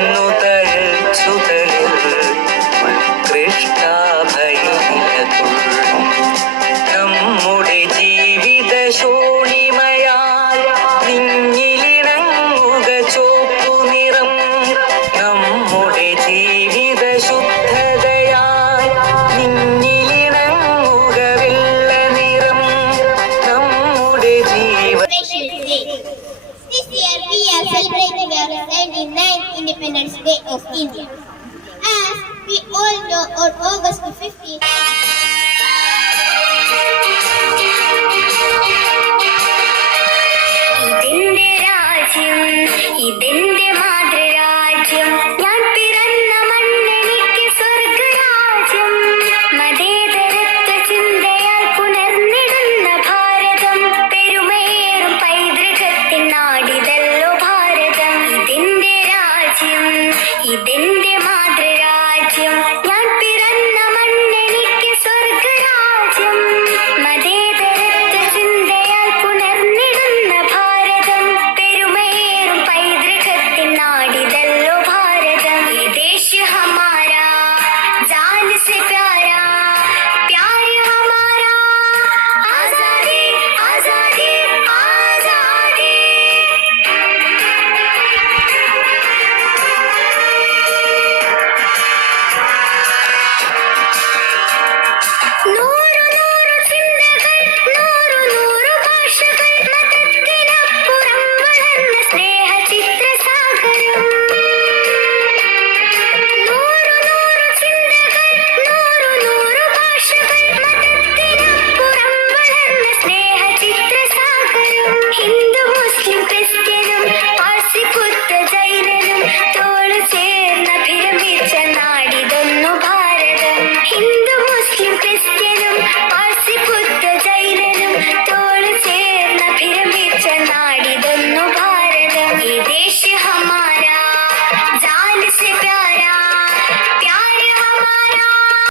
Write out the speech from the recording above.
no Independence Day of India. As we all know, on August 15,